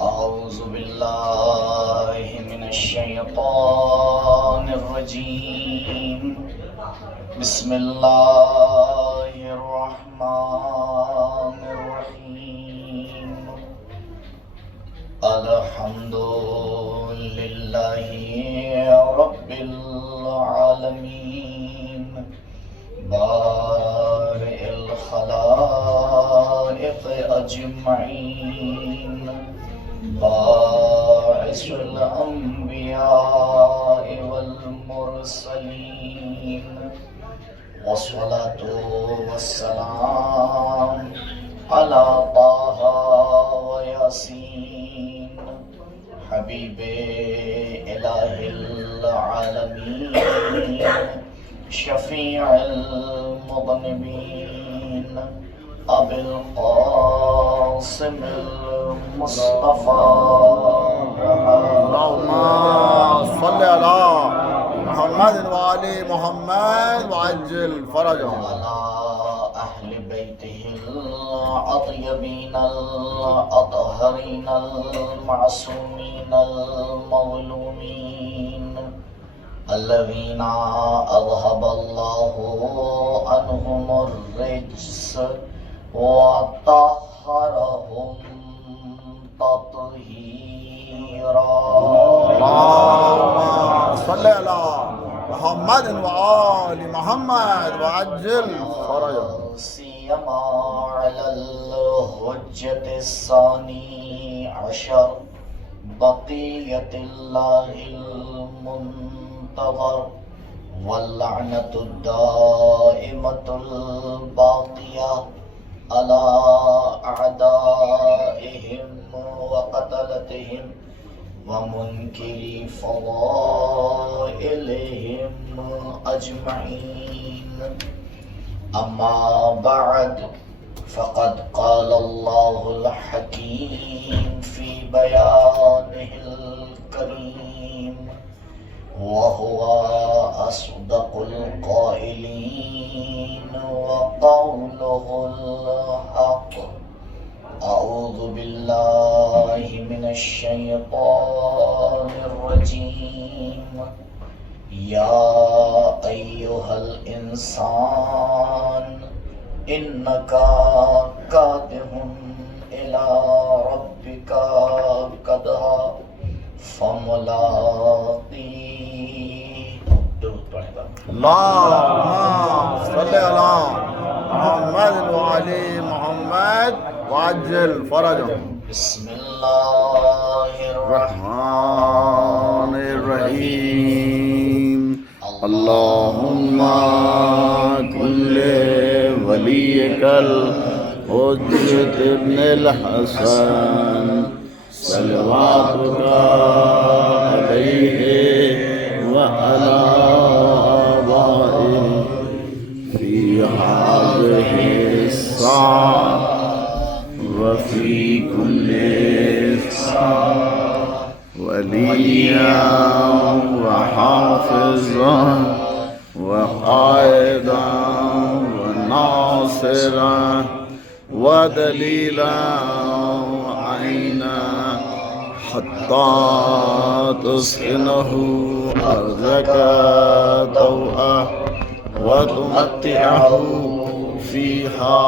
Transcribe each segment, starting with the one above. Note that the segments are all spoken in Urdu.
أعوذ بالله من الشيطان الرجيم بسم الله الرحمن الرحيم الحمد لله رب العالمين بارئ الخلائق أجمعين باعث الأنبياء والمرسلين والصلاة والسلام على طه وياسين حبيب إله العالمين شفيع المذنبين أبي القاسم المصطفى اللهم صل على محمد وآل محمد وعجل فرجهم وعلى أهل بيته الأطيبين الأطهرين المعصومين المظلومين الذين أذهب الله عنهم الرجس وطهرهم تطهيرا اللهم صل على محمد وآل محمد وعجل فرجهم سيما على الحجة الثاني عشر بقية الله المنتظر واللعنة الدائمة الباقية على أعدائهم وقتلتهم ومنكري فضائلهم أجمعين أما بعد فقد قال الله الحكيم في بيانه الكريم وهو أصدق القائلين وقوله الحق أعوذ بالله من الشيطان الرجيم يا أيها الإنسان إنك كادح إلى ربك كدحا فملاقيه. درود پڑھیں گا. اللهم صل على محمد وآل محمد وعجل فرجهم بسم الله الرحمن الرحيم اللهم كن لوليك الحجة ابن الحسن صلواتك عليه وعلى آبائه في هذه الساعة وفي كل ساعة وليا وحافظا وقائدا وناصرا ودليلا وعينا حتى تسكنه أرضك طوعا وتمتعه فيها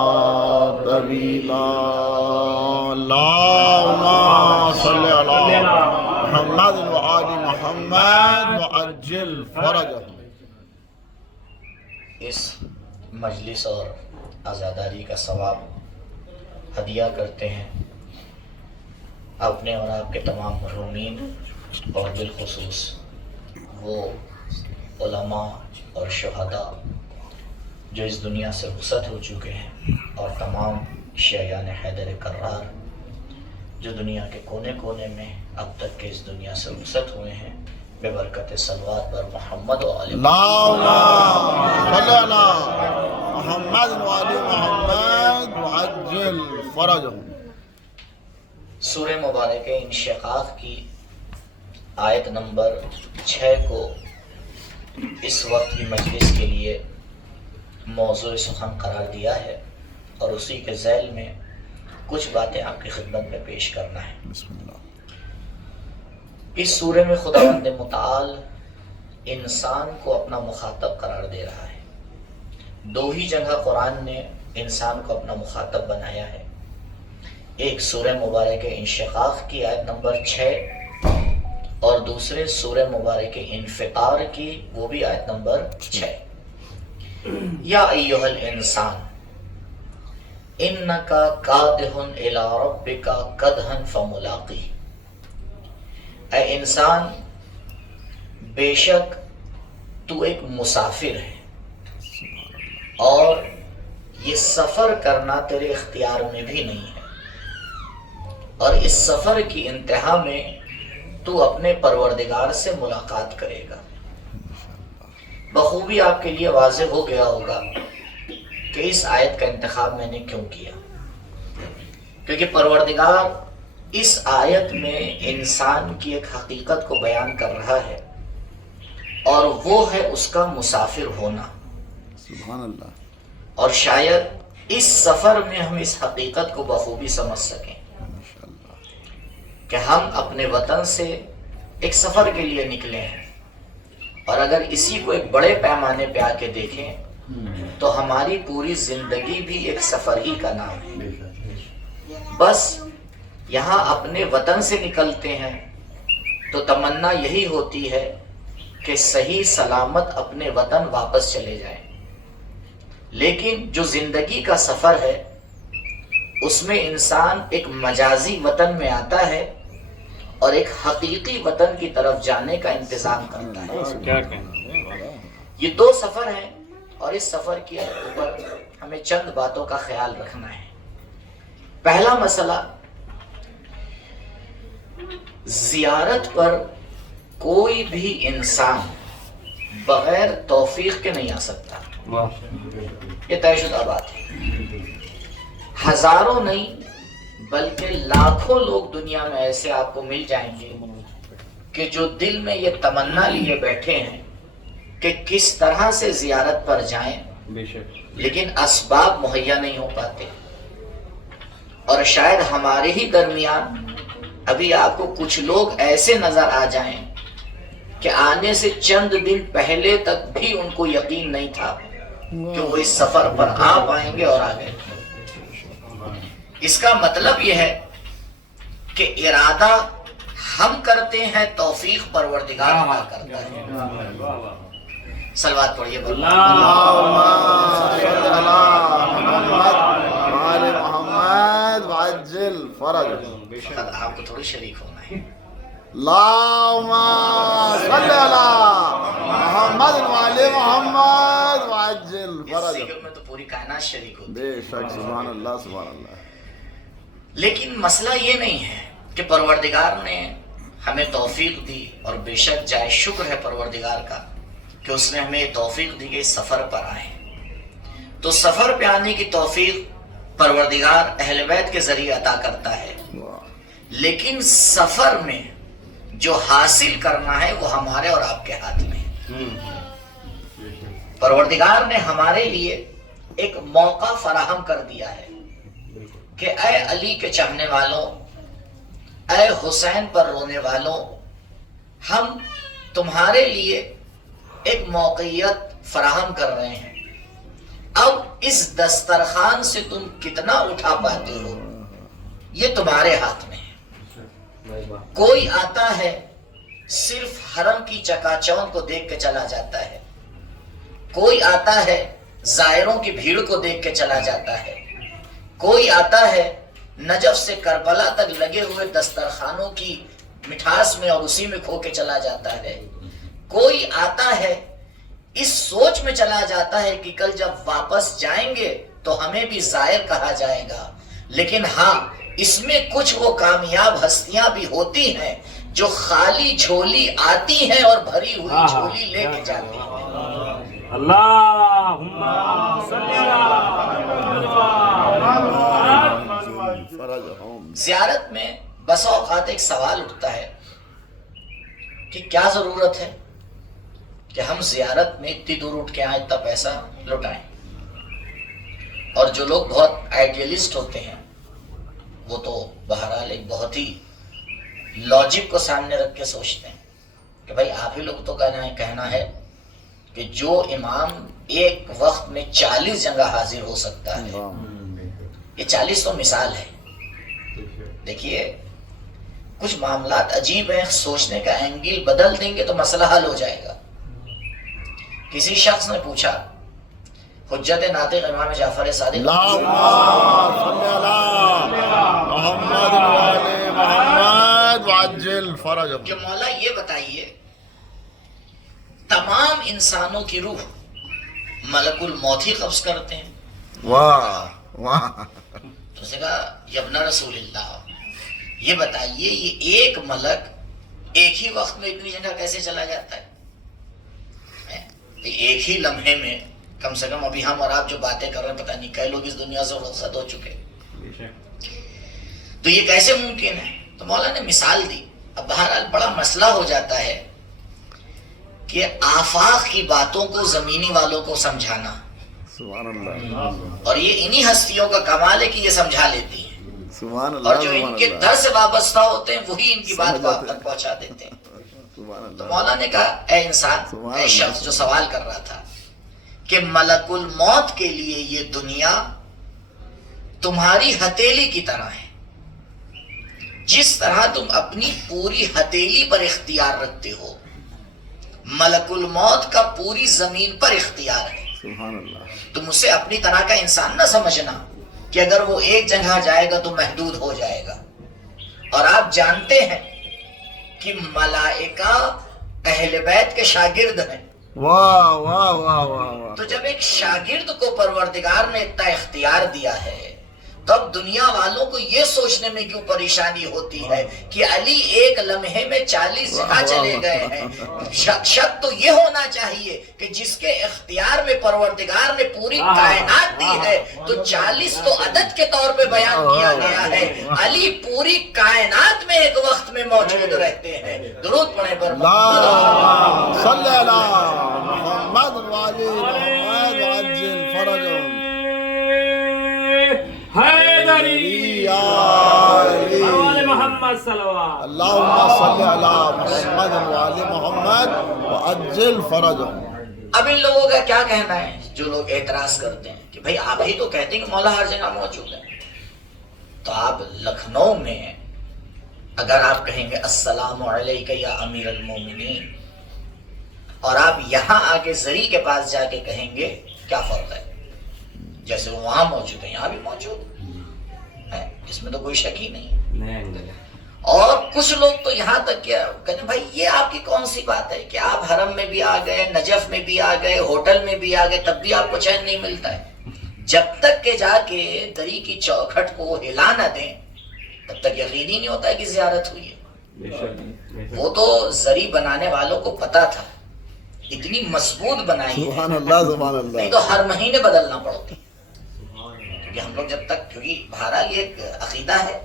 طويلا اللهم صل على محمد وآل محمد وعجل فرجه. اس مجلس اور عزاداری کا ثواب ہدیہ کرتے ہیں اپنے اور آپ کے تمام محرومین اور بالخصوص وہ علماء اور شہداء جو اس دنیا سے رخصت ہو چکے ہیں اور تمام شیعان حیدر کرار جو دنیا کے کونے کونے میں اب تک کے اس دنیا سے رخصت ہوئے ہیں بے برکت صلوات پر محمد و آل اللهم صل على محمد وآل محمد وعجل فرجهم. سورہ مبارکہ انشقاق کی آیت نمبر 6 کو اس وقت کی مجلس کے لیے موضوع سخن قرار دیا ہے. اور اسی کے ذیل میں کچھ باتیں آپ کی خدمت میں پیش کرنا ہے۔ بسم اللہ۔ اس سورے میں خداوند متعال انسان کو اپنا مخاطب قرار دے رہا ہے۔ دو ہی جگہ قرآن نے انسان کو اپنا مخاطب بنایا ہے، ایک سورہ مبارک انشقاق کی آیت نمبر 6 اور دوسرے سورہ مبارک انفطار کی وہ بھی آیت نمبر 6۔ یا ایھا الانسان انکا کادح الی ربک کدحا فملاقیہ، اے انسان بے شک تو ایک مسافر ہے اور یہ سفر کرنا تیرے اختیار میں بھی نہیں ہے، اور اس سفر کی انتہا میں تو اپنے پروردگار سے ملاقات کرے گا۔ بخوبی آپ کے لیے واضح ہو گیا ہوگا کہ اس آیت کا انتخاب میں نے کیوں کیا، کیونکہ پروردگار اس آیت میں انسان کی ایک حقیقت کو بیان کر رہا ہے، اور وہ ہے اس کا مسافر ہونا۔ سبحان اللہ۔ اور شاید اس سفر میں ہم اس حقیقت کو بخوبی سمجھ سکیں کہ ہم اپنے وطن سے ایک سفر کے لیے نکلے ہیں، اور اگر اسی کو ایک بڑے پیمانے پہ آ کے دیکھیں تو ہماری پوری زندگی بھی ایک سفر ہی کا نام ہے۔ بس یہاں اپنے وطن سے نکلتے ہیں تو تمنا یہی ہوتی ہے کہ صحیح سلامت اپنے وطن واپس چلے جائیں، لیکن جو زندگی کا سفر ہے اس میں انسان ایک مجازی وطن میں آتا ہے اور ایک حقیقی وطن کی طرف جانے کا انتظام کرتا ہے۔ یہ دو سفر ہیں، اور اس سفر کے اوپر ہمیں چند باتوں کا خیال رکھنا ہے۔ پہلا مسئلہ، زیارت پر کوئی بھی انسان بغیر توفیق کے نہیں آ سکتا، یہ طے شدہ بات ہے۔ ہزاروں نہیں بلکہ لاکھوں لوگ دنیا میں ایسے آپ کو مل جائیں گے کہ جو دل میں یہ تمنا لیے بیٹھے ہیں کہ کس طرح سے زیارت پر جائیں، لیکن اسباب مہیا نہیں ہو پاتے۔ اور شاید ہمارے ہی درمیان ابھی آپ کو کچھ لوگ ایسے نظر آ جائیں کہ آنے سے چند دن پہلے تک بھی ان کو یقین نہیں تھا کہ وہ اس سفر پر آ پائیں گے، اور آ گئے۔ اس کا مطلب یہ ہے کہ ارادہ ہم کرتے ہیں، توفیق پروردگار عطا کرتا ہے۔ صلوات پڑھیے اللہم صل علی محمد وآل محمد وعجل فرجہ۔ آپ کو تھوڑی شریک ہونا ہے۔ اللہم صل علی محمد وآل محمد وعجل اس فرجہ۔ ذکر میں تو پوری کائنات شریک ہوتی ہے۔ بے شک، سبحان اللہ سبحان اللہ۔ لیکن مسئلہ یہ نہیں ہے کہ پروردگار نے ہمیں توفیق دی، اور بے شک جائے شکر ہے پروردگار کا کہ اس نے ہمیں توفیق دی کہ اس سفر پر آئیں۔ تو سفر پہ آنے کی توفیق پروردگار اہل بیت کے ذریعے عطا کرتا ہے، لیکن سفر میں جو حاصل کرنا ہے وہ ہمارے اور آپ کے ہاتھ میں ہے۔ پروردگار نے ہمارے لیے ایک موقع فراہم کر دیا ہے کہ اے علی کے چاہنے والوں، اے حسین پر رونے والوں، ہم تمہارے لیے ایک موقعیت فراہم کر رہے ہیں۔ اب اس دسترخوان سے تم کتنا اٹھا پاتے ہو یہ تمہارے ہاتھ میں ہے۔ کوئی آتا ہے صرف حرم کی چکا چوند کو دیکھ کے چلا جاتا ہے، کوئی آتا ہے زائروں کی بھیڑ کو دیکھ کے چلا جاتا ہے، کوئی آتا ہے نجف سے کربلا تک لگے ہوئے دسترخوانوں کی مٹھاس میں اور اسی میں کھو کے چلا جاتا ہے، کوئی آتا ہے اس سوچ میں چلا جاتا ہے کہ کل جب واپس جائیں گے تو ہمیں بھی زائر کہا جائے گا۔ لیکن ہاں، اس میں کچھ وہ کامیاب ہستیاں بھی ہوتی ہیں جو خالی جھولی آتی ہیں اور بھری ہوئی جھولی لے کے جاتی ہیں۔ اللہم صلی فرجہ۔ زیارت میں بس اوقات ایک سوال اٹھتا ہے کہ کیا ضرورت ہے کہ ہم زیارت میں اتنی دور اٹھ کے آئیں، اتنا پیسہ لٹائیں۔ اور جو لوگ بہت آئیڈیلسٹ ہوتے ہیں وہ تو بہرحال ایک بہت ہی لاجک کو سامنے رکھ کے سوچتے ہیں کہ بھائی آپ ہی لوگ تو کہنا ہے کہ جو امام ایک وقت میں 40 جگہ حاضر ہو سکتا ہے، یہ 40 تو مثال ہے. دیکھیے کچھ معاملات عجیب ہیں، سوچنے کا اینگل بدل دیں گے تو مسئلہ حل ہو جائے گا. کسی شخص نے پوچھا حجت ناطق امام جعفر صادق اللہم صلی علی محمد وعلی محمد وعجل فرجهم کہ مولا یہ بتائیے تمام انسانوں کی روح ملک الموت ہی قبض کرتے ہیں؟ واہ واہ تو اس نے کہا یبن رسول اللہ یہ بتائیے یہ ایک ملک ایک ہی وقت میں اتنی جگہ کیسے چلا جاتا ہے؟ ایک ہی لمحے میں کم سے کم ابھی ہم اور آپ جو باتیں کر رہے ہیں پتہ نہیں کئی لوگ اس دنیا سے رخصت ہو چکے، تو یہ کیسے ممکن ہے؟ تو مولا نے مثال دی. اب بہرحال بڑا مسئلہ ہو جاتا ہے کہ آفاق کی باتوں کو زمینی والوں کو سمجھانا، سبحان اللہ اور یہ انہی ہستیوں کا کمال ہے کہ یہ سمجھا لیتی ہیں، سبحان اللہ اور جو سبحان ان کے اللہ در سے وابستہ ہوتے ہیں وہی ان کی بات کو آپ تک پہنچا دیتے ہیں. سبحان تو اللہ مولا نے کہا اے انسان، اے شخص جو سوال کر رہا تھا کہ ملک الموت کے لیے یہ دنیا تمہاری ہتھیلی کی طرح ہے. جس طرح تم اپنی پوری ہتھیلی پر اختیار رکھتے ہو، ملک الموت کا پوری زمین پر اختیار ہے. سبحان اللہ تم اسے اپنی طرح کا انسان نہ سمجھنا کہ اگر وہ ایک جگہ جائے گا تو محدود ہو جائے گا. اور آپ جانتے ہیں کہ ملائکہ اہل بیت کے شاگرد ہیں. واہ واہ واہ واہ واہ تو جب ایک شاگرد کو پروردگار نے اتنا اختیار دیا ہے تب دنیا والوں کو یہ سوچنے میں کیوں پریشانی ہوتی ہے کہ علی ایک لمحے میں 40 جگہ چلے گئے ہیں؟ شک تو یہ ہونا چاہیے کہ جس کے اختیار میں پروردگار نے پوری کائنات دی ہے تو 40 تو عدد کے طور پہ بیان کیا گیا ہے، علی پوری کائنات میں ایک وقت میں موجود رہتے ہیں. درود پڑھیں پر اللہم صلی علی محمد وعلی محمد وعجل فرجهم حیدری یا علی محمد صلوات. اللہم صلی علی محمد وعلی محمد وعجل فرجهم. اب ان لوگوں کا کیا کہنا ہے جو لوگ اعتراض کرتے ہیں کہ بھئی آپ ہی تو کہتے ہیں کہ مولا ہر جگہ موجود ہے. تو آپ لکھنؤ میں اگر آپ کہیں گے السلام علیکہ یا امیر المومنین، اور آپ یہاں آگے زری کے پاس جا کے کہیں گے کیا فرق ہے؟ جیسے وہ وہاں موجود ہے یہاں بھی موجود ہے، اس میں تو کوئی شک ہی نہیں. اور کچھ لوگ تو یہاں تک کیا کہتے ہیں بھائی یہ آپ کی کون سی بات ہے کہ آپ حرم میں بھی آ گئے، نجف میں بھی آ گئے، ہوٹل میں بھی آ گئے، تب بھی آپ کو چین نہیں ملتا ہے. جب تک کہ جا کے دری کی چوکھٹ کو ہلا نہ دیں تب تک یقین ہی نہیں ہوتا ہے کہ زیارت ہوئی ہے. وہ تو زری بنانے والوں کو پتا تھا، اتنی مضبوط بنائی ہے سبحان اللہ سبحان نہیں اللہ تو ہر مہینے بدلنا پڑتا. کیونکہ ہم لوگ جب تک، کیونکہ بہرحال یہ ایک عقیدہ ہے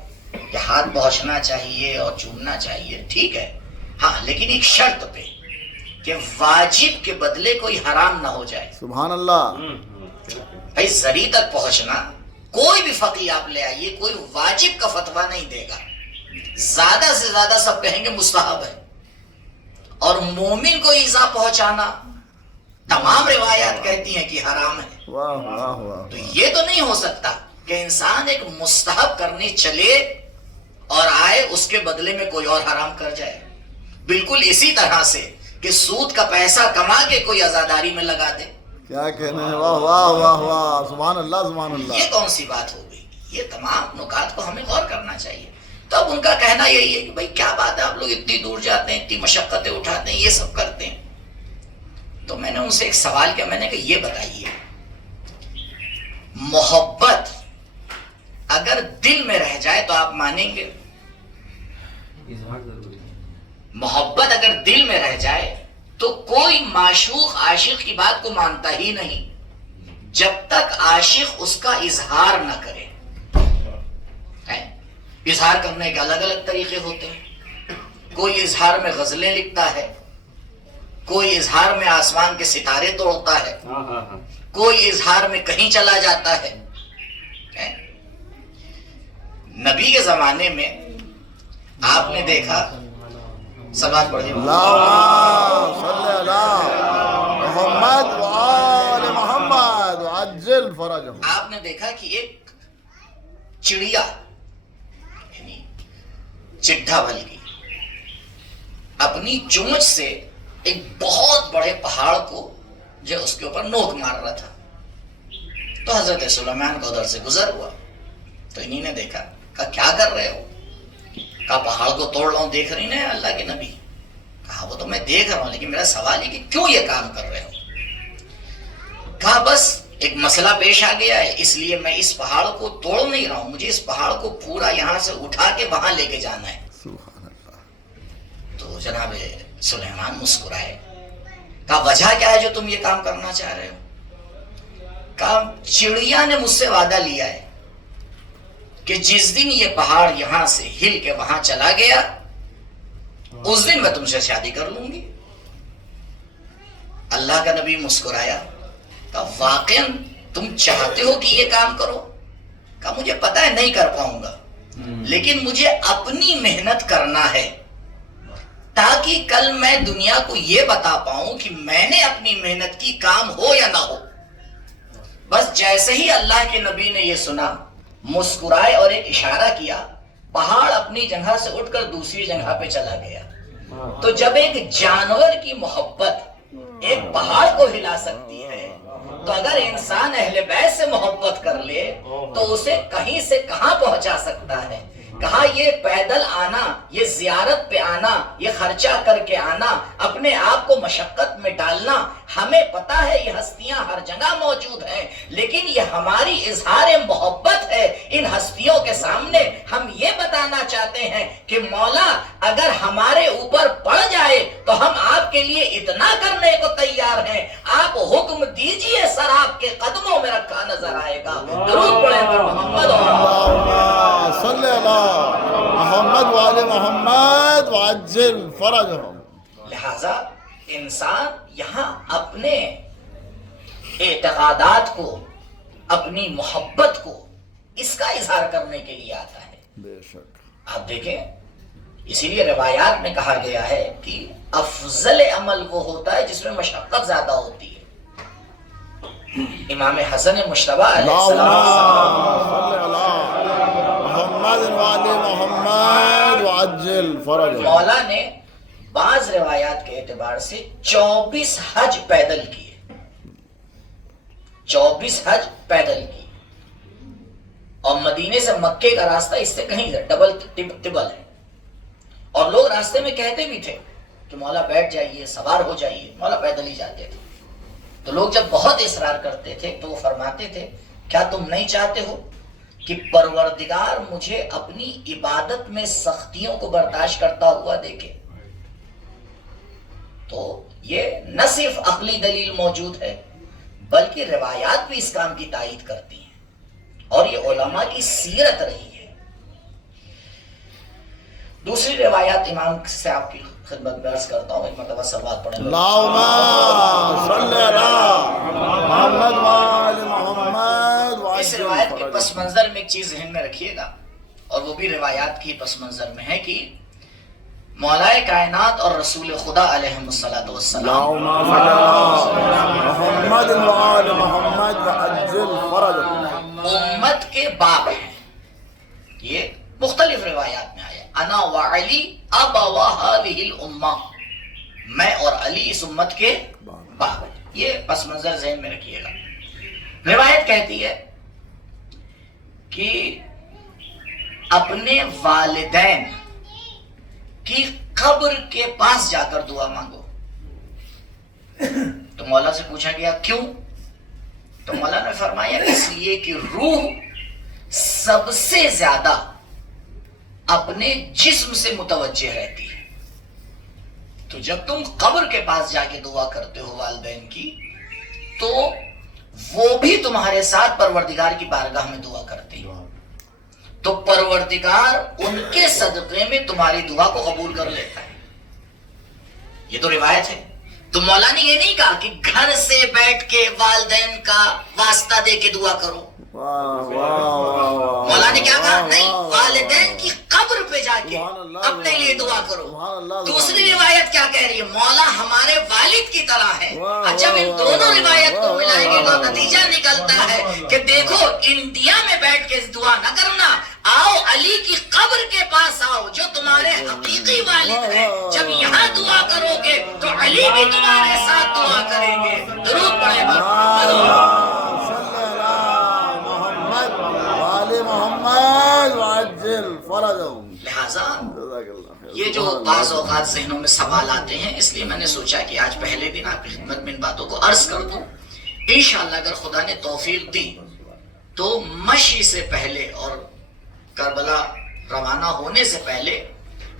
کہ ہاتھ پہنچنا چاہیے اور چومنا چاہیے، ٹھیک ہے ہاں، لیکن ایک شرط پہ کہ واجب کے بدلے کوئی حرام نہ ہو جائے. سبحان اللہ بھائی زری تک پہنچنا کوئی بھی فقی آپ لے آئیے کوئی واجب کا فتویٰ نہیں دے گا، زیادہ سے زیادہ سب کہیں گے مستحب ہے. اور مومن کو ایذا پہنچانا تمام روایات کہتی ہیں کہ حرام ہے. واہ واہ واہ تو یہ تو نہیں ہو سکتا کہ انسان ایک مستحب کرنے چلے اور آئے اس کے بدلے میں کوئی اور حرام کر جائے. بالکل اسی طرح سے کہ سود کا پیسہ کما کے کوئی عزاداری میں لگا دے. کیا کہنا ہے، واہ واہ واہ واہ سبحان اللہ سبحان اللہ. یہ کون سی بات ہو گئی؟ یہ تمام نکات کو ہمیں غور کرنا چاہیے. تو اب ان کا کہنا یہی ہے کہ بھئی کیا بات ہے، آپ لوگ اتنی دور جاتے ہیں، اتنی مشقتیں اٹھاتے ہیں، یہ سب کرتے ہیں. تو میں نے ان سے ایک سوال کیا، میں نے کہا یہ بتائیے محبت اگر دل میں رہ جائے تو آپ مانیں گے؟ محبت اگر دل میں رہ جائے تو کوئی معشوق عاشق کی بات کو مانتا ہی نہیں جب تک عاشق اس کا اظہار نہ کرے. اظہار کرنے کے الگ الگ طریقے ہوتے ہیں. کوئی اظہار میں غزلیں لکھتا ہے، کوئی اظہار میں آسمان کے ستارے توڑتا ہے، کوئی اظہار میں کہیں چلا جاتا ہے. نبی کے زمانے میں آپ نے دیکھا، صلوات پڑھیے، اللهم صل على محمد وآل محمد وعجل فرجهم. آپ نے دیکھا کہ ایک چڑیا یعنی چڈھا بلکہ اپنی چونچ سے ایک بہت بڑے پہاڑ کو جو اس کے اوپر نوک مار رہا تھا، تو حضرت سلیمان کو ادھر سے گزر ہوا تو انہی نے دیکھا، کہا کیا کر رہے ہو؟ کہا پہاڑ کو توڑ رہا ہوں، دیکھ رہی نا اللہ کے نبی؟ کہا وہ تو میں دیکھ رہا ہوں، لیکن میرا سوال ہے کہ کیوں یہ کام کر رہے ہو؟ کہا بس ایک مسئلہ پیش آ گیا ہے، اس لیے میں اس پہاڑ کو توڑ نہیں رہا ہوں، مجھے اس پہاڑ کو پورا یہاں سے اٹھا کے وہاں لے کے جانا ہے. سبحان اللہ. تو جناب سلیمان مسکرائے، کہا وجہ کیا ہے جو تم یہ کام کرنا چاہ رہے ہو؟ کہا چڑیا نے مجھ سے وعدہ لیا ہے کہ جس دن یہ پہاڑ یہاں سے ہل کے وہاں چلا گیا اس دن میں تم سے شادی کر لوں گی. اللہ کا نبی مسکرایا، کہا واقعا تم چاہتے ہو کہ یہ کام کرو؟ کہا مجھے پتا ہے نہیں کر پاؤں گا، لیکن مجھے اپنی محنت کرنا ہے تاکہ کل میں دنیا کو یہ بتا پاؤں کہ میں نے اپنی محنت کی، کام ہو یا نہ ہو. بس جیسے ہی اللہ کے نبی نے یہ سنا، مسکرائے اور ایک اشارہ کیا، پہاڑ اپنی جگہ سے اٹھ کر دوسری جگہ پہ چلا گیا. تو جب ایک جانور کی محبت ایک پہاڑ کو ہلا سکتی ہے تو اگر انسان اہل بیت سے محبت کر لے تو اسے کہیں سے کہاں پہنچا سکتا ہے. کہا یہ پیدل آنا، یہ زیارت پہ آنا، یہ خرچہ کر کے آنا، اپنے آپ کو مشقت میں ڈالنا، ہمیں پتا ہے یہ ہستیاں ہر جگہ موجود ہیں، لیکن یہ ہماری اظہار محبت ہے ان ہستیوں کے سامنے. ہم یہ بتانا چاہتے ہیں کہ مولا اگر ہمارے اوپر پڑ جائے تو ہم آپ کے لیے اتنا کرنے کو تیار ہیں، آپ حکم دیجئے سر آپ کے قدموں میں رکھا نظر آئے گا. درود پڑھیں پر محمد اللهم صل على محمد وآل محمد وعجل فرجهم. لہذا انسان یہاں اپنے اعتقادات کو، اپنی محبت کو، اس کا اظہار کرنے کے لیے آتا ہے. بے شک. آپ دیکھیں اسی لیے روایات میں کہا گیا ہے کہ افضل عمل وہ ہوتا ہے جس میں مشقت زیادہ ہوتی ہے. امام حسن مجتبی علیہ السلام صل على محمد وآل محمد وعجل فرجهم. مولا نے بعض روایات کے اعتبار سے 24 حج پیدل کیے، 24 حج پیدل کی، اور مدینے سے مکے کا راستہ اس سے کہیں ڈبل ٹبل ہے. اور لوگ راستے میں کہتے بھی تھے کہ مولا بیٹھ جائیے، سوار ہو جائیے، مولا پیدل ہی جاتے تھے. تو لوگ جب بہت اصرار کرتے تھے تو وہ فرماتے تھے کیا تم نہیں چاہتے ہو کہ پروردگار مجھے اپنی عبادت میں سختیوں کو برداشت کرتا ہوا دیکھے؟ تو یہ نہ صرف عقلی دلیل موجود ہے بلکہ روایات بھی اس کام کی تائید کرتی ہیں اور یہ علماء کی سیرت رہی ہے. دوسری روایات امام سے آپ کی خدمت میں عرض کرتا ہوں، ایک مرتبہ صلوات پڑھیں. اللهم صل على محمد وآل محمد اس وعجل روایت کے پس فرجهم. منظر میں ایک چیز ذہن میں رکھیے گا، اور وہ بھی روایات کی پس منظر میں ہے کہ مولا کائنات اور رسول خدا علیہ السلام اللهم صل على محمد وآل محمد وعجل فرجهم. امت کے باپ ہیں. یہ مختلف روایات میں آیا، انا وعلی ابوا هذه الامہ، میں اور علی اس امت کے باپ ہیں. یہ پس منظر ذہن میں رکھیے گا. روایت کہتی ہے کہ اپنے والدین کی قبر کے پاس جا کر دعا مانگو. تو مولا سے پوچھا گیا کیوں؟ تو مولا نے فرمایا اس لیے کہ روح سب سے زیادہ اپنے جسم سے متوجہ رہتی ہے. تو جب تم قبر کے پاس جا کے دعا کرتے ہو والدین کی تو وہ بھی تمہارے ساتھ پروردگار کی بارگاہ میں دعا کرتے ہیں، تو پروردگار ان کے صدقے میں تمہاری دعا کو قبول کر لیتا ہے. یہ تو روایت ہے. تو مولا نے یہ نہیں کہا کہ گھر سے بیٹھ کے والدین کا واسطہ دے کے دعا کرو. واہ واہ واہ. مولا نے کیا کہا؟ نہیں، والدین کی قبر پہ جا کے اپنے لیے دعا کرو. دوسری روایت کیا کہہ رہی ہے؟ مولا ہمارے والد کی طرح ہے. جب ان دونوں روایت کو ملائیں گے تو نتیجہ نکلتا ہے کہ دیکھو انڈیا میں بیٹھ کے دعا نہ کرنا، آؤ علی کی قبر کے پاس آؤ جو تمہارے حقیقی والد ہیں. جب یہاں دعا کرو گے تو علی بھی تمہارے ساتھ دعا کریں گے. درود پڑھیں محمد وآل محمد وعجل فرجهم. لہٰذا یہ جو بعض اوقات ذہنوں میں سوال آتے ہیں، اس لیے میں نے سوچا کہ آج پہلے دن آپ کی خدمت میں ان باتوں کو عرض کر دوں. انشاءاللہ اگر خدا نے توفیق دی تو مشی سے پہلے اور کربلا روانہ ہونے سے پہلے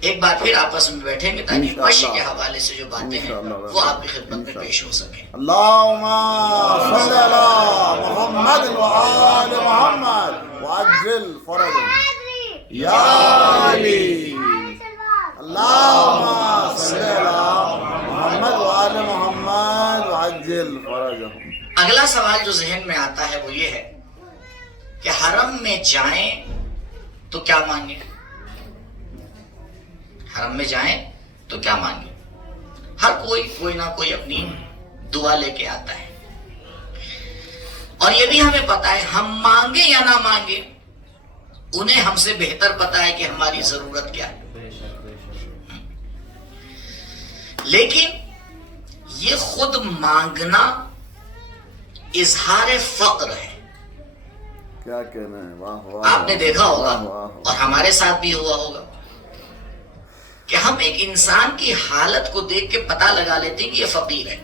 ایک بار پھر آپس میں بیٹھیں گے تاکہ مشی کے حوالے سے جو باتیں ہیں وہ آپ کی خدمت میں پیش ہو سکیں. اللہم صلی علی محمد وآل محمد وعجل فرجهم یا علی. اللہم صلی علی محمد وآل محمد وعجل فرجهم. اگلا سوال جو ذہن میں آتا ہے وہ یہ ہے کہ حرم میں جائیں تو کیا مانگیں؟ حرم میں جائیں تو کیا مانگیں؟ ہر کوئی نہ کوئی اپنی دعا لے کے آتا ہے، اور یہ بھی ہمیں پتا ہے ہم مانگیں یا نہ مانگیں انہیں ہم سے بہتر پتا ہے کہ ہماری ضرورت کیا ہے. لیکن یہ خود مانگنا اظہار فقر ہے. کیا کہنا ہے؟ واہ واہ. آپ نے دیکھا ہوگا اور ہمارے ساتھ بھی ہوا ہوگا کہ ہم ایک انسان کی حالت کو دیکھ کے پتہ لگا لیتے ہیں کہ یہ فقیر ہے.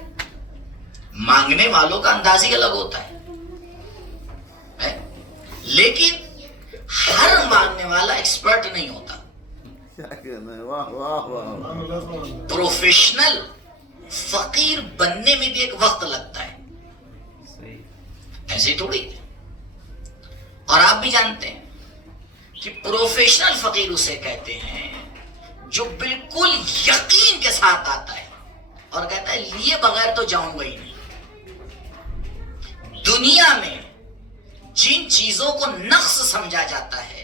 مانگنے والوں کا انداز ہی الگ ہوتا ہے، لیکن ہر مانگنے والا ایکسپرٹ نہیں ہوتا. کیا کہنا ہے؟ واہ واہ واہ. پروفیشنل فقیر بننے میں بھی ایک وقت لگتا ہے، ایسے تھوڑی. اور آپ بھی جانتے ہیں کہ پروفیشنل فقیر اسے کہتے ہیں جو بالکل یقین کے ساتھ آتا ہے اور کہتا ہے لیے بغیر تو جاؤں گا ہی نہیں. دنیا میں جن چیزوں کو نقص سمجھا جاتا ہے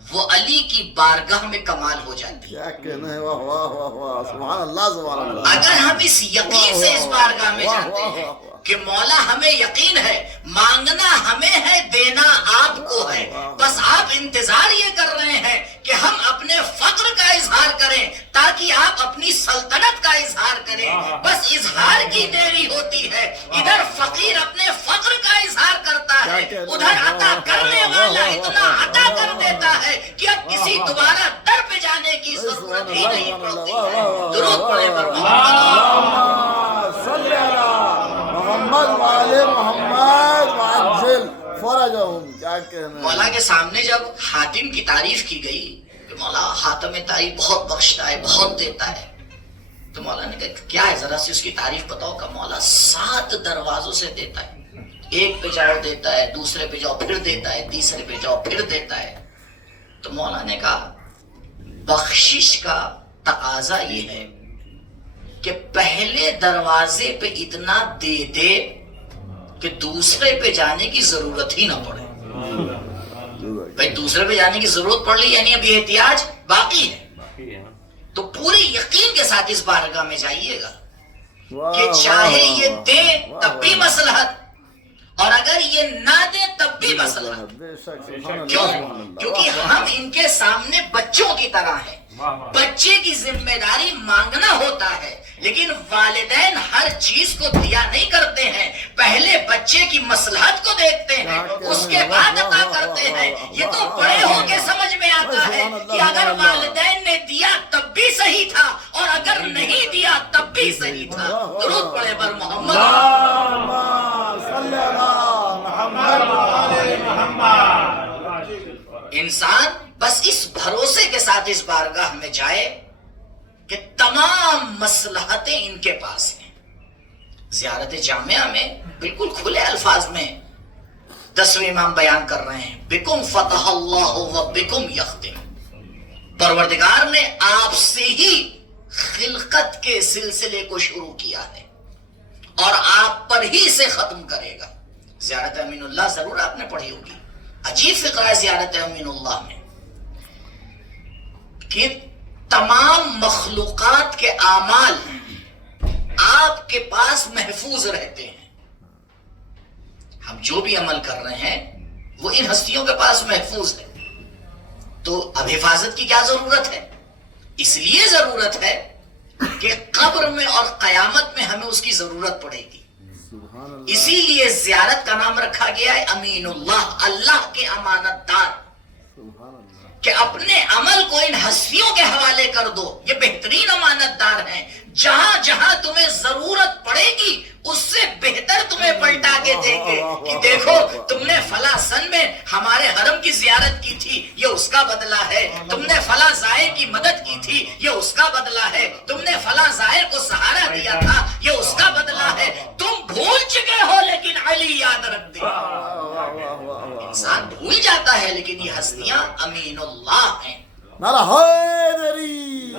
وہ علی کی بارگاہ میں کمال ہو جاتی ہے. کیا کہنا ہے؟ واہ واہ واہ واہ. سبحان اللہ سبحان اللہ. اگر ہم اس یقین سے اس بارگاہ میں جاتے ہیں کہ مولا ہمیں یقین ہے، مانگنا ہمیں ہے، دینا آپ کو ہے، بس آپ انتظار یہ کر رہے ہیں کہ ہم اپنے فقر کا اظہار کریں تاکہ آپ اپنی سلطنت کا اظہار کریں. بس اظہار کی دیری ہوتی ہے. ادھر فقیر اپنے فقر کا اظہار کرتا ہے، ادھر عطا کرنے والا اتنا عطا کر دیتا ہے کہ اب کسی دوبارہ در پہ جانے کی ضرورت ہی نہیں پڑتی. درود پڑھیں پر اللہم صلی علی محمد وآل محمد وعجل فرجهم. کیا کہنا ہے؟ مولا کے سامنے جب حاتم کی تعریف کی گئی کہ مولا حاتم طائی بہت بخشتا ہے، بہت دیتا ہے، تو مولا نے کہا کیا ہے ذرا سی اس کی تعریف بتاؤ. کہ مولا 7 دروازوں سے دیتا ہے، ایک پہ جاؤ دیتا ہے، دوسرے پہ جاؤ پھر دیتا ہے، تیسرے پہ جاؤ پھر دیتا ہے. تو مولا نے کہا بخشش کا تقاضا یہ ہے کہ پہلے دروازے پہ اتنا دے دے کہ دوسرے پہ جانے کی ضرورت ہی نہ پڑے. بھائی دوسرے پہ جانے کی ضرورت پڑ لی یعنی ابھی احتیاج باقی ہے، تو پورے یقین کے ساتھ اس بارگاہ میں جائیے گا کہ چاہے یہ دے تب بھی مصلحت اور اگر یہ نہ دے تب بھی مصلحت. کیوں؟ کیونکہ ہم ان کے سامنے بچوں کی طرح ہیں. بچے کی ذمہ داری مانگنا ہوتا ہے، لیکن والدین ہر چیز کو دیا نہیں کرتے ہیں، پہلے بچے کی مصلحت کو دیکھتے ہیں اس کے بعد عطا کرتے ہیں. یہ تو بڑے ہو کے سمجھ میں آتا ہے کہ اگر والدین نے دیا تب بھی صحیح تھا اور اگر نہیں دیا تب بھی صحیح تھا. درود پڑھے پر محمد. انسان بس اس بھروسے کے ساتھ اس بارگاہ میں جائے کہ تمام مصلحتیں ان کے پاس ہیں. زیارت جامعہ میں بالکل کھلے الفاظ میں 10ویں امام بیان کر رہے ہیں بکم فتح اللہ و بکم یختم. پروردگار نے آپ سے ہی خلقت کے سلسلے کو شروع کیا ہے اور آپ پر ہی سے ختم کرے گا. زیارت امین اللہ ضرور آپ نے پڑھی ہوگی. عجیب فقرہ ہے زیارت امین اللہ میں. کہ تمام مخلوقات کے اعمال آپ کے پاس محفوظ رہتے ہیں. ہم جو بھی عمل کر رہے ہیں وہ ان ہستیوں کے پاس محفوظ ہے. تو اب حفاظت کی کیا ضرورت ہے؟ اس لیے ضرورت ہے کہ قبر میں اور قیامت میں ہمیں اس کی ضرورت پڑے گی. اسی لیے زیارت کا نام رکھا گیا ہے امین اللہ، اللہ کے امانت دار، کہ اپنے عمل کو ان ہستیوں کے حوالے کر دو. یہ بہترین امانت دار ہیں. جہاں جہاں تمہیں ضرورت پڑے گی اس سے بہتر تمہیں پلٹا کے دیں گے کہ دیکھو تم نے فلاں سن میں ہمارے حرم کی زیارت کی تھی، یہ اس کا بدلہ ہے. تم نے فلاں زائر کی مدد کی تھی، یہ اس کا بدلہ ہے. تم نے فلاں زائر کو سہارا دیا تھا، یہ اس کا بدلہ ہے. تم بھول چکے ہو لیکن علی یاد رکھ دے. انسان بھول جاتا ہے لیکن یہ ہستیاں امین اللہ ہیں. نعرہ حیدری،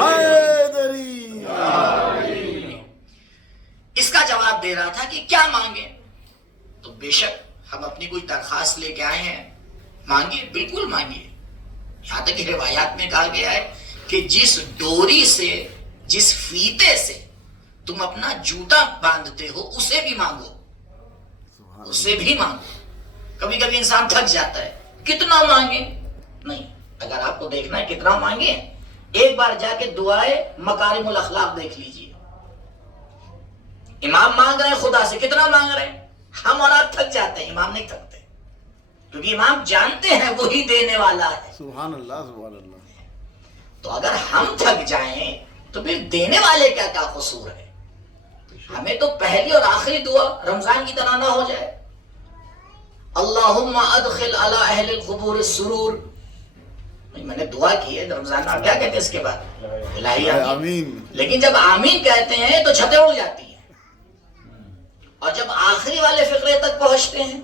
حیدری. اس کا جواب دے رہا تھا کہ کیا مانگے. تو بے شک ہم اپنی کوئی درخواست لے کے آئے ہیں، مانگیے، بالکل مانگیے. یہاں تک کہ روایات میں کہا گیا ہے کہ جس ڈوری سے، جس فیتے سے تم اپنا جوتا باندھتے ہو اسے بھی مانگو، اسے بھی مانگو. کبھی کبھی انسان تھک جاتا ہے، کتنا مانگے؟ نہیں، اگر آپ کو دیکھنا ہے کتنا مانگے، ایک بار جا کے دعائے مکارم الاخلاق دیکھ لیجئے. امام مانگ رہے ہیں خدا سے، کتنا مانگ رہے ہیں؟ ہم اور آپ تھک جاتے ہیں، امام نہیں تھکتے، کیونکہ امام جانتے ہیں وہی دینے والا ہے. سبحان اللہ، سبحان اللہ. تو اگر ہم تھک جائیں تو پھر دینے والے کا کیا قصور ہے؟ ہمیں تو پہلی اور آخری دعا رمضان کی طرح نہ ہو جائے، اللہم ادخل علی اہل القبور السرور. میں نے دعا کی ہے رمضان میں، آپ کیا کہتے ہیں اس کے بعد؟ الہی آمین. لیکن جب آمین کہتے ہیں تو چھتیں اڑ جاتی ہیں، اور جب آخری والے فقرے تک پہنچتے ہیں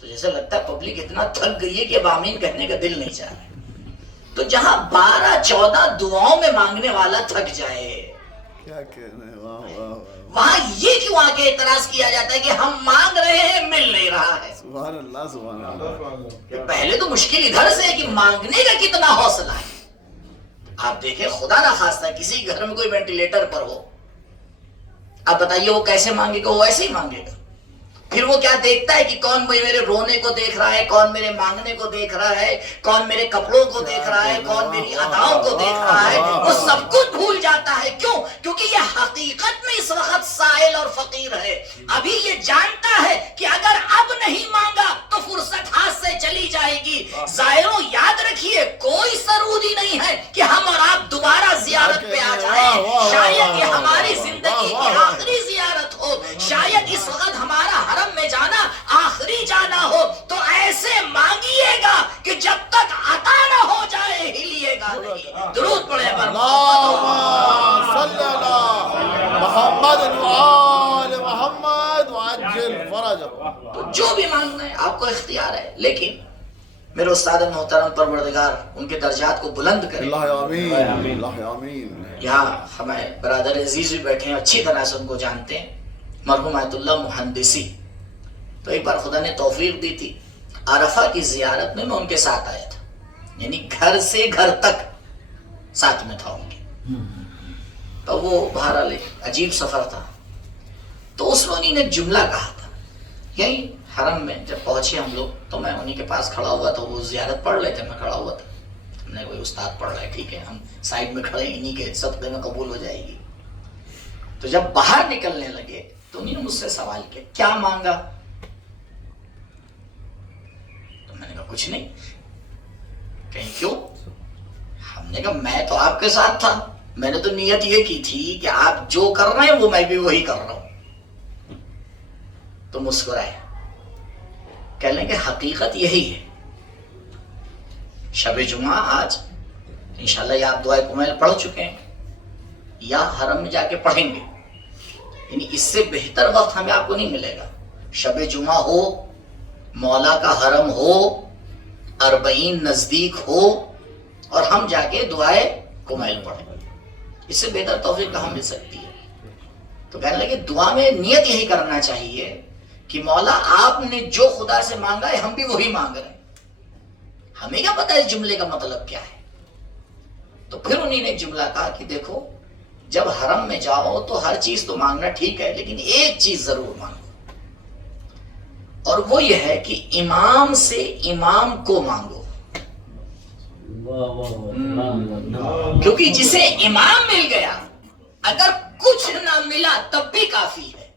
تو جیسے لگتا ہے پبلک اتنا تھک گئی ہے کہ اب آمین کہنے کا دل نہیں چاہ رہا. تو جہاں 12-14 دعاؤں میں مانگنے والا تھک جائے، کیا کہنے، واہ واہ واہ. وہاں یہ کیوں آ کے اعتراض کیا جاتا ہے کہ ہم مانگ رہے ہیں مل نہیں رہا ہے؟ سبحان اللہ، سبحان اللہ. پہلے تو مشکل ادھر سے ہے کہ مانگنے کا کتنا حوصلہ ہے. آپ دیکھیں خدا نہ خواستہ کسی گھر میں کوئی وینٹیلیٹر پر ہو، آپ بتائیے وہ کیسے مانگے گا؟ وہ ایسے ہی مانگے گا. پھر وہ کیا دیکھتا ہے کہ کون میرے رونے کو دیکھ رہا ہے، کون میرے مانگنے کو دیکھ رہا ہے، کون میرے کپڑوں کو دیکھ رہا ہے، کون میری اداؤں کو دیکھ رہا ہے. وہ سب کچھ بھول جاتا ہے. کیوں؟ کیونکہ یہ حقیقت میں اس وقت سائل اور فقیر ہے. ابھی یہ جانتا ہے کہ اگر اب نہیں مانگا تو فرصت ہاتھ سے چلی جائے گی. زائروں یاد رکھیے کوئی ضروری نہیں ہے کہ ہم اور آپ دوبارہ زیارت پہ آ جائیں. شاید یہ ہماری زندگی کی آخری زیارت ہو، شاید اس وقت ہمارا حرم میں جانا آخری جانا ہو. تو ایسے مانگیے گا کہ جب تک عطا نہ ہو جائے ہلیے گا نہیں. درود پڑھے اللہم صلی اللہ محمد وآل محمد وعجل فرجہ. تو جو بھی مانگنا ہے آپ کو اختیار ہے، لیکن میرے استاد محترم پروردگار ان کے درجات کو بلند کرے. اللہ آمین، اللہ آمین. یہاں ہمیں برادر عزیز بھی بیٹھے ہیں، اچھی طرح سے ان کو جانتے ہیں، مرحوم آیت اللہ مہندسی. تو ایک بار خدا نے توفیق دی تھی، عرفہ کی زیارت میں ان کے ساتھ آیا تھا، یعنی گھر سے گھر تک ساتھ میں تھا ان کے. تو وہ بہرحال عجیب سفر تھا. تو اس میں انہوں نے ایک جملہ کہا تھا، یہی حرم میں جب پہنچے ہم لوگ تو میں انہی کے پاس کھڑا ہوا تھا. وہ زیارت پڑھ رہے تھے، میں کھڑا ہوا تھا. ہم نے کوئی استاد پڑھ رہا ہے، ٹھیک ہے ہم سائڈ میں کھڑے، انہی کے صدقے میں قبول ہو جائے گی. تو جب باہر نکلنے لگے تو انہوں نے مجھ سے سوال کیا، کیا مانگا؟ تو میں نے کہا کچھ نہیں. کہیں کیوں؟ ہم نے کہا میں تو آپ کے ساتھ تھا، میں نے تو نیت یہ کی تھی کہ آپ جو کر رہے ہیں وہ میں بھی وہی کر رہا ہوں. تو مسکرائے، کہنے کہ حقیقت یہی ہے. شب جمعہ آج انشاءاللہ یا آپ دعائے کمیل پڑھ چکے ہیں یا حرم میں جا کے پڑھیں گے، یعنی اس سے بہتر وقت ہمیں آپ کو نہیں ملے گا. شب جمعہ ہو، مولا کا حرم ہو، 40 نزدیک ہو اور ہم جا کے دعائے کمیل پڑھیں، اس سے بہتر توفیق کہاں مل سکتی ہے. تو کہنے لگے دعا میں نیت یہی کرنا چاہیے کہ مولا آپ نے جو خدا سے مانگا ہے ہم بھی وہی مانگ رہے ہیں. ہمیں کیا پتا اس جملے کا مطلب کیا ہے؟ تو پھر انہوں نے ایک جملہ کہا کہ دیکھو جب حرم میں جاؤ تو ہر چیز تو مانگنا ٹھیک ہے، لیکن ایک چیز ضرور مانگو، اور وہ یہ ہے کہ امام سے امام کو مانگو، کیونکہ جسے امام مل گیا اگر کچھ نہ ملا تب بھی کافی ہے،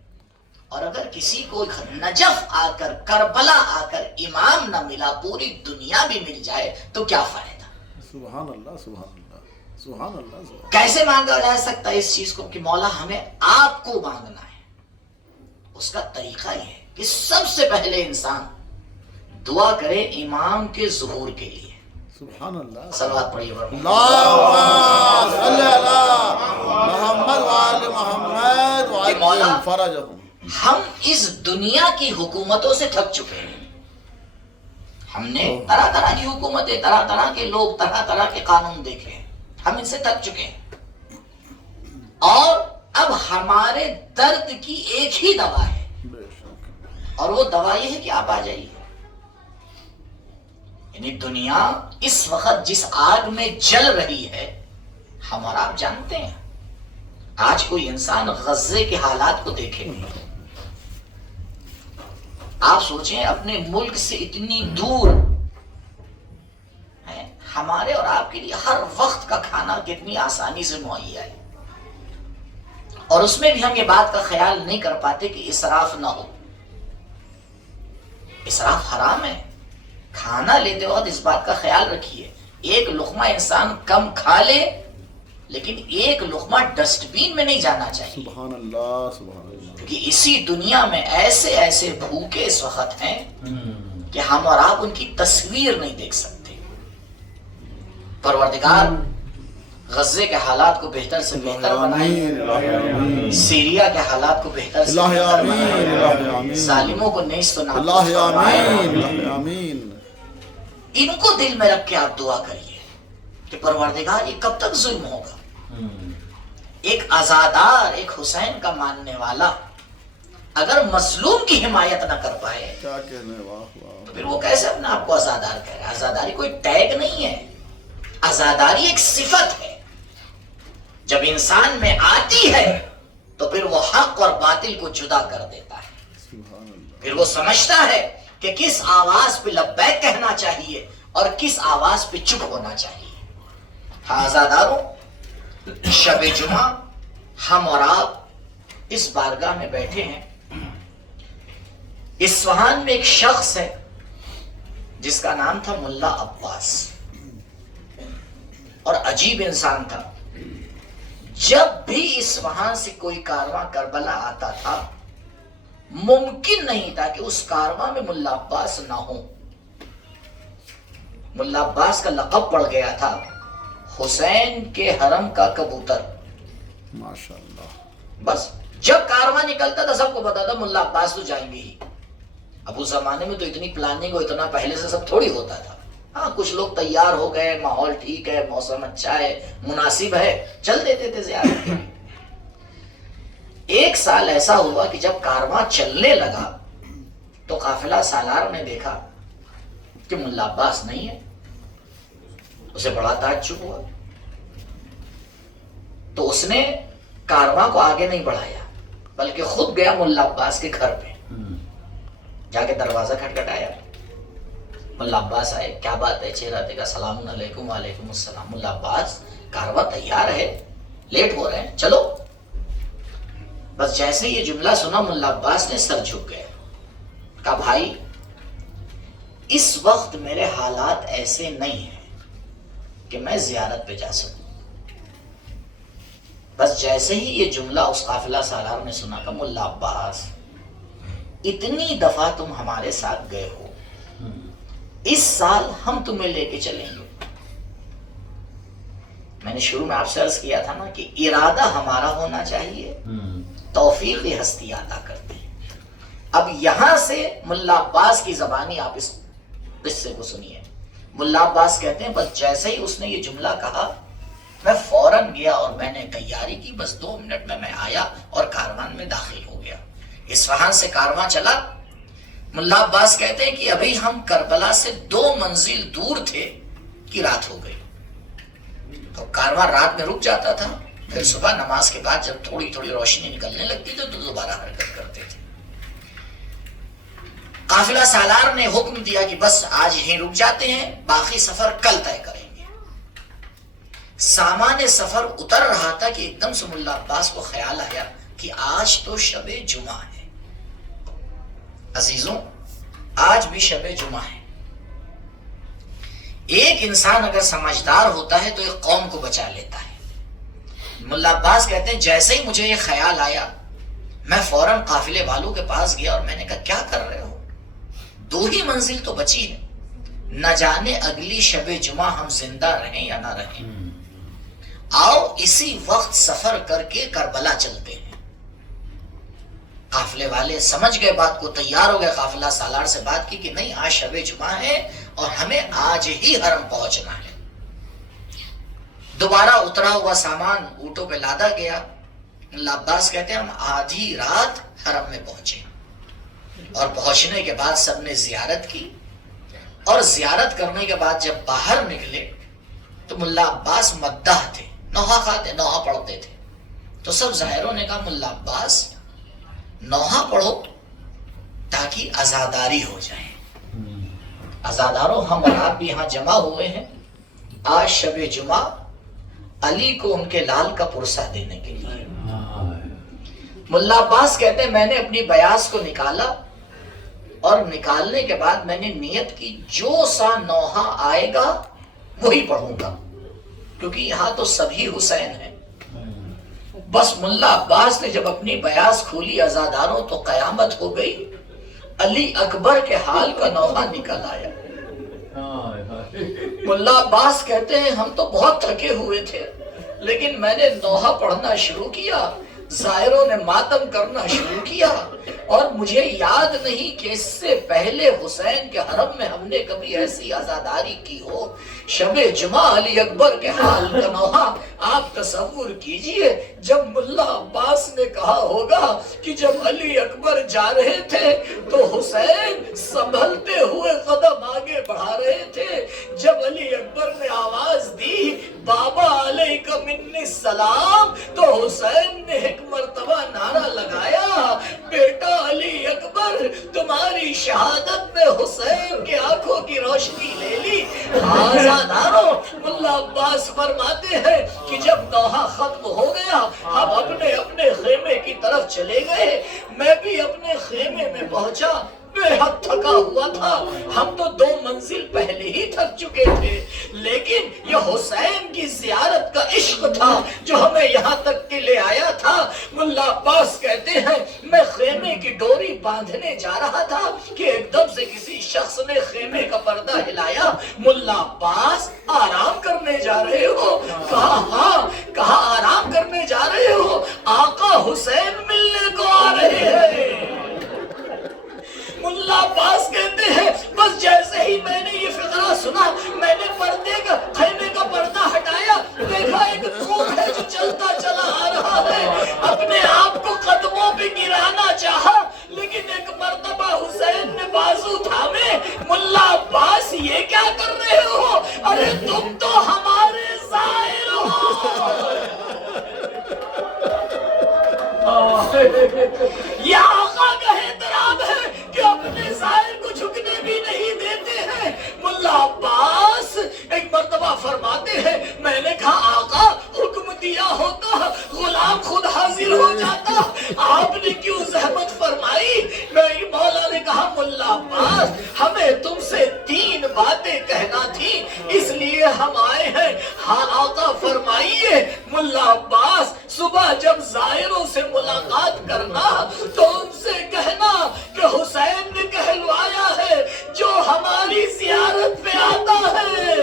اور اگر کسی کو نجف آ کر کربلا آ کر امام نہ ملا، پوری دنیا بھی مل جائے تو کیا فائدہ؟ سبحان اللہ سبحان اللہ سبحان اللہ سبحان کیسے مانگا جا سکتا ہے اس چیز کو کہ مولا ہمیں آپ کو مانگنا ہے؟ اس کا طریقہ یہ ہے کہ سب سے پہلے انسان دعا کرے امام کے ظہور کے لیے۔ سبحان اللہ صلوات پڑھیے اللہم صلی علی محمد وآل محمد مولا وعجل فرجہم۔ ہم اس دنیا کی حکومتوں سے تھک چکے ہیں، ہم نے طرح طرح کی حکومتیں، طرح طرح کے لوگ، طرح طرح کے قانون دیکھے ہیں، ہم ان سے تھک چکے ہیں، اور اب ہمارے درد کی ایک ہی دوا ہے، بے شک اور وہ دوا یہ ہے کہ آپ آ جائیے۔ یعنی دنیا اس وقت جس آگ میں جل رہی ہے ہم اور آپ جانتے ہیں۔ آج کوئی انسان غزے کے حالات کو دیکھے، آپ سوچیں اپنے ملک سے اتنی دور ہے، ہمارے اور آپ کے لیے ہر وقت کا کھانا کتنی آسانی سے مہیا ہے، اور اس میں بھی ہم یہ بات کا خیال نہیں کر پاتے کہ اسراف نہ ہو۔ اسراف حرام ہے، کھانا لیتے وقت اس بات کا خیال رکھیے، ایک لقمہ انسان کم کھا لے لیکن ایک لقمہ ڈسٹ بین میں نہیں جانا چاہیے، سبحان اللہ سبحان اللہ۔ کیونکہ اسی دنیا میں ایسے ایسے بھوکے اس وقت ہیں کہ ہم اور آپ ان کی تصویر نہیں دیکھ سکتے۔ پروردگار غزے کے حالات کو بہتر سے بہتر بنائے، سیریا کے حالات کو بہتر سے اللہ بہتر آمین بنائے، اللہ آمین ظالموں کو نیست و نابود اللہ فرمائے۔ آمین اللہ آمین۔ ان کو دل میں رکھ کے آپ دعا کریے کہ پروردگار یہ کب تک ظلم ہوگا؟ ایک آزادار، ایک حسین کا ماننے والا اگر مظلوم کی حمایت نہ کر پائے کیا کہنے، واہ واہ۔ تو پھر وہ کیسے اپنے آپ کو آزادار کہہ رہا ہے؟ آزاداری کوئی ٹیگ نہیں ہے، آزاداری ایک صفت ہے، جب انسان میں آتی ہے تو پھر وہ حق اور باطل کو جدا کر دیتا ہے، سبحان اللہ پھر وہ سمجھتا ہے کہ کس آواز پہ لبیک کہنا چاہیے اور کس آواز پہ چپ ہونا چاہیے۔ ہاں آزاداروں، شب جمعہ ہم اور آپ اس بارگاہ میں بیٹھے ہیں، اصفہان میں ایک شخص ہے جس کا نام تھا ملا عباس، اور عجیب انسان تھا۔ جب بھی اصفہان سے کوئی کارواں کربلا آتا تھا ممکن نہیں تھا کہ اس کارواں میں ملا عباس نہ ہو۔ ملا عباس کا لقب پڑ گیا تھا حسین کے حرم کا کبوتر۔ ماشاء اللہ۔ بس جب کارواں نکلتا تھا سب کو پتا تھا ملا عباس تو جائیں گے ہی۔ اب اس زمانے میں تو اتنی پلاننگ اور اتنا پہلے سے سب تھوڑی ہوتا تھا، ہاں کچھ لوگ تیار ہو گئے، ماحول ٹھیک ہے، موسم اچھا ہے، مناسب ہے، چل دیتے تھے زیارت کے لیے۔ ایک سال ایسا ہوا کہ جب کارواں چلنے لگا تو قافلہ سالار نے دیکھا کہ ملا عباس نہیں ہے، اسے بڑا تعجب ہوا، تو اس نے کارواں کو آگے نہیں بڑھایا بلکہ خود گیا ملا عباس کے گھر پہ، جا کے دروازہ کھٹکھٹایا۔ ملا عباس آئے، کیا بات ہے؟ چہرہ دیکھا، سلام علیکم۔ وعلیکم السلام۔ ملا عباس کارواں تیار ہے، لیٹ ہو رہے ہیں، چلو۔ بس جیسے یہ جملہ سنا ملا عباس نے سر جھک گیا، کہا بھائی اس وقت میرے حالات ایسے نہیں ہیں کہ میں زیارت پہ جا سکوں۔ بس جیسے ہی یہ جملہ اس قافلہ سالار نے سنا کہ ملا عباس اتنی دفعہ تم ہمارے ساتھ گئے ہو، اس سال ہم تمہیں لے کے چلیں گے۔ میں نے شروع میں آپ سے عرض کیا تھا نا کہ ارادہ ہمارا ہونا چاہیے، توفیق ہستی عطا کرتی ہے۔ اب یہاں سے ملا عباس کی زبانی آپ اس قصے کو سنیے۔ ملا عباس کہتے ہیں بس جیسے ہی اس نے یہ جملہ کہا میں فوراً گیا اور میں نے تیاری کی، بس 2 منٹ میں آیا اور کاروان میں داخل ہو گیا۔ اصفہان سے کارواں چلا، ملا عباس کہتے ہیں کہ ابھی ہم کربلا سے 2 منزل دور تھے کہ رات ہو گئی. تو کارواں رات میں رک جاتا تھا، پھر صبح نماز کے بعد جب تھوڑی تھوڑی روشنی نکلنے لگتی تھی تو دوبارہ حرکت کرتے تھے. قافلہ سالار نے حکم دیا کہ بس آج یہیں رک جاتے ہیں، باقی سفر کل طے کریں گے. سامان سفر اتر رہا تھا کہ ایک دم سے ملا عباس کو خیال آیا کہ آج تو شب جمعہ ہے. عزیزوں، آج بھی شب جمعہ ہے. ایک انسان اگر سمجھدار ہوتا ہے تو ایک قوم کو بچا لیتا ہے. ملا عباس کہتے ہیں جیسے ہی مجھے یہ خیال آیا میں فوراً قافلے والوں کے پاس گیا اور میں نے کہا کیا کر رہے ہو؟ 2 ہی منزل تو بچی ہے، نہ جانے اگلی شب جمعہ ہم زندہ رہیں یا نہ رہیں. آؤ اسی وقت سفر کر کے کربلا چلتے ہیں. قافلے والے سمجھ گئے بات کو، تیار ہو گئے. قافلہ سالار سے بات کی کہ نہیں، آج شب جمعہ ہے اور ہمیں آج ہی حرم پہنچنا ہے. دوبارہ اترا ہوا سامان اونٹوں پہ لادا گیا. ملا عباس کہتے ہیں ہم آدھی رات حرم میں پہنچے اور پہنچنے کے بعد سب نے زیارت کی. اور زیارت کرنے کے بعد جب باہر نکلے تو ملا عباس مداح تھے، نوحہ کھاتے، نوحہ پڑھتے تھے. تو سب زائروں نے کہا ملا عباس نوحہ پڑھو تاکہ عزاداری ہو جائے. عزاداروں، ہم اور آپ بھی یہاں جمع ہوئے ہیں آج شب جمعہ علی کو ان کے لال کا پرسہ دینے کے لیے. ملا عباس کہتے ہیں میں نے اپنی بیاض کو نکالا اور نکالنے کے بعد میں نے نیت کی جو سا نوحہ آئے گا وہی پڑھوں گا، کیونکہ یہاں تو سبھی حسین ہیں. بس ملا عباس نے جب اپنی بیاض کھولی عزاداروں تو قیامت ہو گئی. علی اکبر کے حال کا نوحہ نکل آیا. ملا عباس کہتے ہیں ہم تو بہت تھکے ہوئے تھے، لیکن میں نے نوحہ پڑھنا شروع کیا، زائروں نے ماتم کرنا شروع کیا، اور مجھے یاد نہیں کہ اس سے پہلے حسین کے حرم میں ہم نے کبھی ایسی عزاداری کی ہو. شب جمعہ علی اکبر کے حال کا نوحہ. آپ تصور کیجئے جب ملا عباس نے کہا ہوگا کہ جب علی اکبر جا رہے تھے تو حسین سنبھلتے ہوئے قدم آگے بڑھا رہے تھے. جب علی اکبر نے آواز دی بابا علیکم منی السلام تو حسین نے ایک مرتبہ نعرہ لگایا بیٹا علی اکبر تمہاری شہادت میں حسین کے آنکھوں کی روشنی لے لی. آزاداروں، ملا عباس فرماتے ہیں کہ جب نوحہ ختم ہو گیا ہم اپنے اپنے خیمے کی طرف چلے گئے. میں بھی اپنے خیمے میں پہنچا، بے حد تھکا ہوا تھا. ہم تو 2 منزل پہلے ہی تھک چکے تھے، لیکن یہ حسین کی زیارت کا عشق تھا جو ہمیں یہاں تک کے لے آیا تھا. ملا عباس کہتے ہیں میں خیمے کی ڈوری باندھنے جا رہا تھا کہ ایک دم سے کسی شخص نے خیمے کا پردہ ہلایا. ملا عباس آرام کرنے جا رہے ہو؟ کہا ہاں. کہا آرام کرنے جا رہے ہو؟ آقا حسین ملنے کو آ رہے ہیں. ملا عباس کہتے ہیں بس جیسے ہی میں نے یہ فقرہ سنا میں نے خیمے کا پردہ ہٹایا، دیکھا ایک اونٹ ہے جو چلتا چلا آ رہا ہے. اپنے آپ کو قدموں پہ گرانا چاہا لیکن ایک مرتبہ حسین نے بازو تھامے. ملا عباس یہ کیا کر رہے ہو؟ ارے تم تو ہمارے زائر ہو. یہ آقا کا احترام ہے کہ اپنے زائر کو جھکنے بھی نہیں دیتے ہیں. ملا عباس ایک مرتبہ فرماتے ہیں میں نے کہا آقا حکم دیا ہوتا غلام خود حاضر ہو جاتا، آپ نے کیوں زحمت فرمائی؟ میری مولا نے کہا ملا عباس ہمیں تم سے 3 باتیں کہنا تھی اس لیے ہم آئے ہیں. ہاں آقا فرمائیے. ملا عباس صبح جب زائروں سے ملاقات کرنا تو ان سے کہنا کہ حسین نے کہلوایا ہے جو ہماری زیارت پہ آتا ہے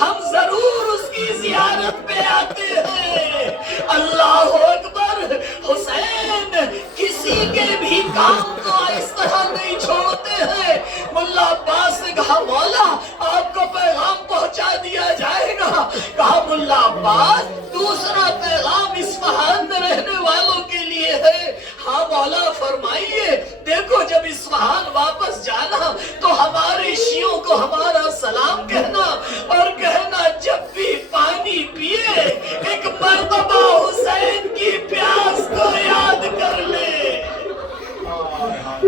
ہم ضرور اس کی زیارت پہ آتے ہیں. اللہ اکبر. حسین کسی کے بھی کام کو اس طرح نہیں چھوڑتے ہیں. ملا عباس نے کہا مولا آپ کو پیغام پہنچا دیا جائے گا. کہا ملا عباس دوسرا پیغام اصفہان میں رہنے والوں کے لیے ہے. ہاں مولا فرمائیے. دیکھو جب اصفہان واپس جا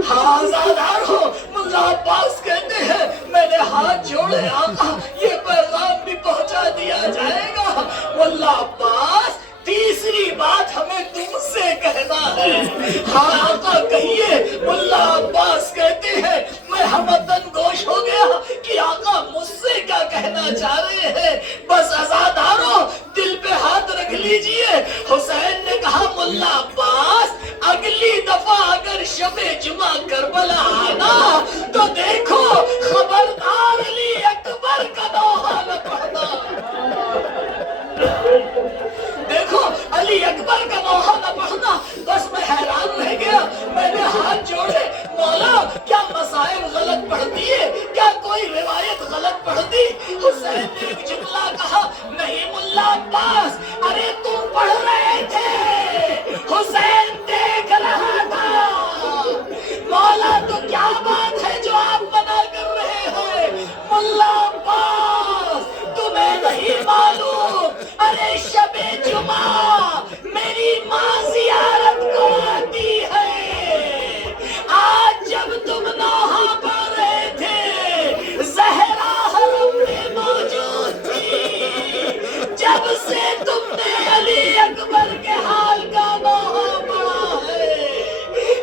ہاں آزادار ہو، ملا عباس کہتے ہیں میں نے ہاتھ جوڑے آقا یہ پیغام بھی پہنچا دیا جائے گا۔ ملا عباس تیسری بات ہمیں تم سے کہنا ہے۔ ہاں آقا کہیے۔ ملا عباس کہتے ہیں میں ہمدن گوش ہو گیا کہ آقا مجھ سے کیا کہنا چاہ رہے ہیں، بس عزادارو دل پہ ہاتھ رکھ لیجئے۔ حسین نے کہا ملا عباس اگلی دفعہ اگر شب جمعہ کربلا آنا تو دیکھو خبردار علی اکبر کا دوہا نہ پڑھنا، دیکھو علی اکبر کا دوہا نہ پڑھنا۔ بس میں حیران رہ گیا، میں نے ہاتھ جوڑے، مولا کیا مسائل غلط پڑھ دیے، کیا کوئی روایت غلط پڑھ دی؟ حسین نے ایک جملہ کہا نہیں ملا عباس، ارے تم پڑھ رہے تھے، حسین دیکھ رہا تھا۔ مولا تو کیا بات ہے جو آپ منع کر رہے ہیں؟ ملا عباس تمہیں نہیں معلوم، ارے شب جمعہ میری ماں زیارت کو آتی ہے۔ آج جب تم نوحہ پڑھ رہے تھے زہرا حرم میں موجود تھی، جب سے تم نے علی اکبر کے حال کا نوحہ پڑھا ہے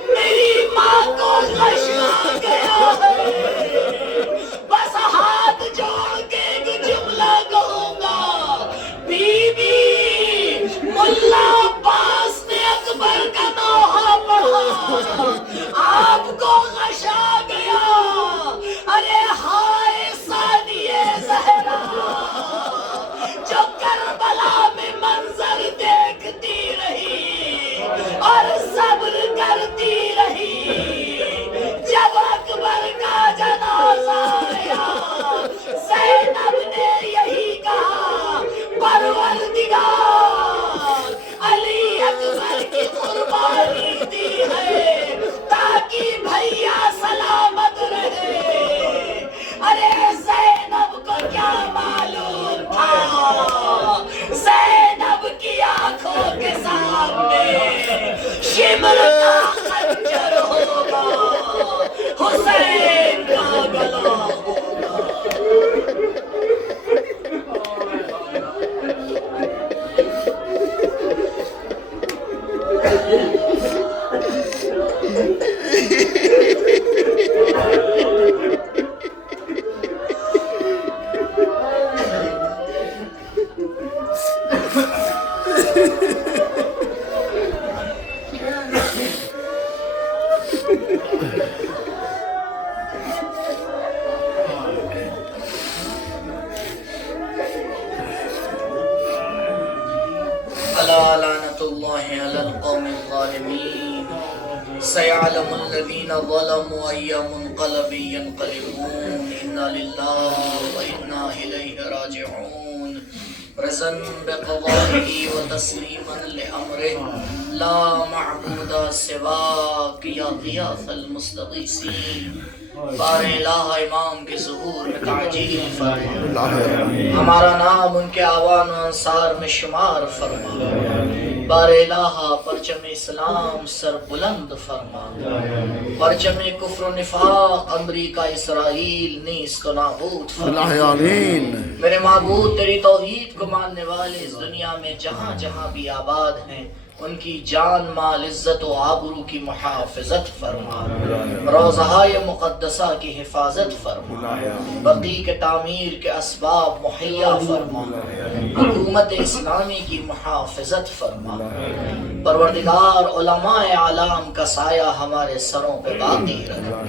میری ماں کو غش آ گیا ہے۔ بس ہاتھ جوڑ کے ایک جملہ کہوں گا، بی بی ملا عباس نے اکبر کا نوحہ پڑھا، آپ کو غش آ گیا، ارے ہائے ثانیہ زہرا جو کربلا میں منظر دیکھتی رہی اور صبر کرتی رہی، جب اکبر کا جنازہ آیا زینب نے یہی کہا پروردگار علی اکبر کی قربانی دی ہے تاکہ بھیا سلامت رہے۔ ارے زینب کو کیا معلوم تھا زینب کی آنکھوں کے سامنے شمر کا خنجر ہوگا، حسین کا گلا ہوگا۔ ألا لعنة الله على القوم الظالمين سيعلم الذين ظلموا أي منقلب ينقلبون إنا لله وإنا إليه راجعون رضا بقضائه وتسليما لأمره لا معبود سواك يا غياث المستغيثين بار الہ امام کے ظہور میں تعجیل فرما، ہمارا نام ان کے آوان و انصار میں شمار فرما، بار الہ پرچم اسلام سر بلند فرما، پرچم کفر و نفاق امریکہ اسرائیل نیست و نابود فرما۔ میرے معبود تیری توحید کو ماننے والے اس دنیا میں جہاں جہاں بھی آباد ہیں ان کی جان مال عزت و آبرو کی محافظت فرما، روضہ مقدسہ کی حفاظت فرما، بقی کے تعمیر کے اسباب مہیا فرما، حکومت اسلامی کی محافظت فرما، پروردگار علماء اعلام کا سایہ ہمارے سروں پہ باقی رکھا،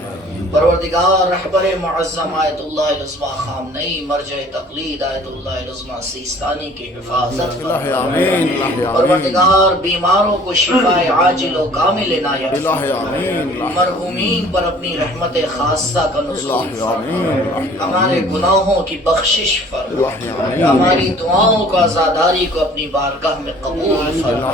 پروردگار رہبر معظم آیت اللہ العظمہ خامنئی مرجع تقلید آیت اللہ العظمہ سیستانی کی حفاظت فرما، پروردگار بیماروں کو شفاء عاجل و کامل عنایت فرما، مرحومین پر اپنی رحمت خاصہ کا نزول فرما، ہمارے گناہوں کی بخشش فرما، ہماری دعاؤں کو عزاداری کو اپنی بارگاہ میں قبول فرما،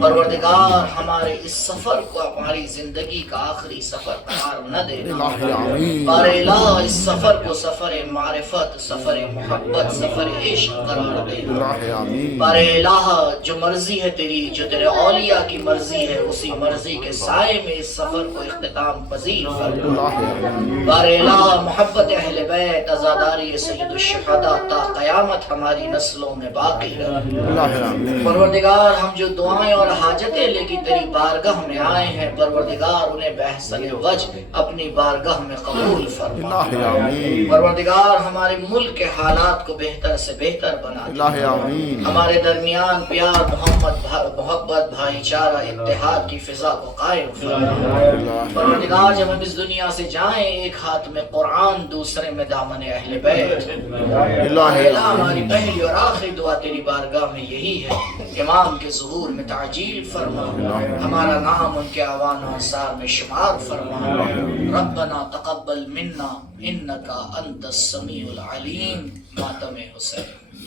پروردگار ہمارے اس سفر کو ہماری زندگی کا آخری سفر قرار نہ دے، الہی آمین بار الہ اس سفر کو سفر معرفت، سفر محبت، سفر عشق قرار دے الہی آمین بار الہ جو مرضی ہے تیری، جو تیرے اولیاء کی مرضی ہے، اسی مرضی کے سائے میں اس سفر کو اختتام پذیر فرما الہی آمین بار الہ محبت اہل بیت، عزاداری سید الشہداء تا قیامت ہماری نسلوں میں باقی رہے الہی آمین پروردگار ہم جو دعائیں اور حاجتیں لے کے تیری بارگاہ میں آئے ہیں پروردگار انہیں بحسن وجہ اپنی بارگاہ میں قبول فرما الہی آمین پروردگار ہمارے ملک کے حالات کو بہتر سے بہتر بنا دے الہی آمین ہمارے درمیان پیار محبت بھائی چارہ اتحاد کی فضا کو قائم فرما پروردگار جب ہم اس دنیا سے جائیں ایک ہاتھ میں قرآن دوسرے میں دامن اہل بیت الہی ہماری پہلی اور آخری دعا تیری بارگاہ میں یہی ہے امام کے ظہور میں تعجیل فرما ہمارا نام ان کے اعوان و انصار میں شمار فرما ربنا تقبل منا انکا انت السمیع العلیم ماتم حسین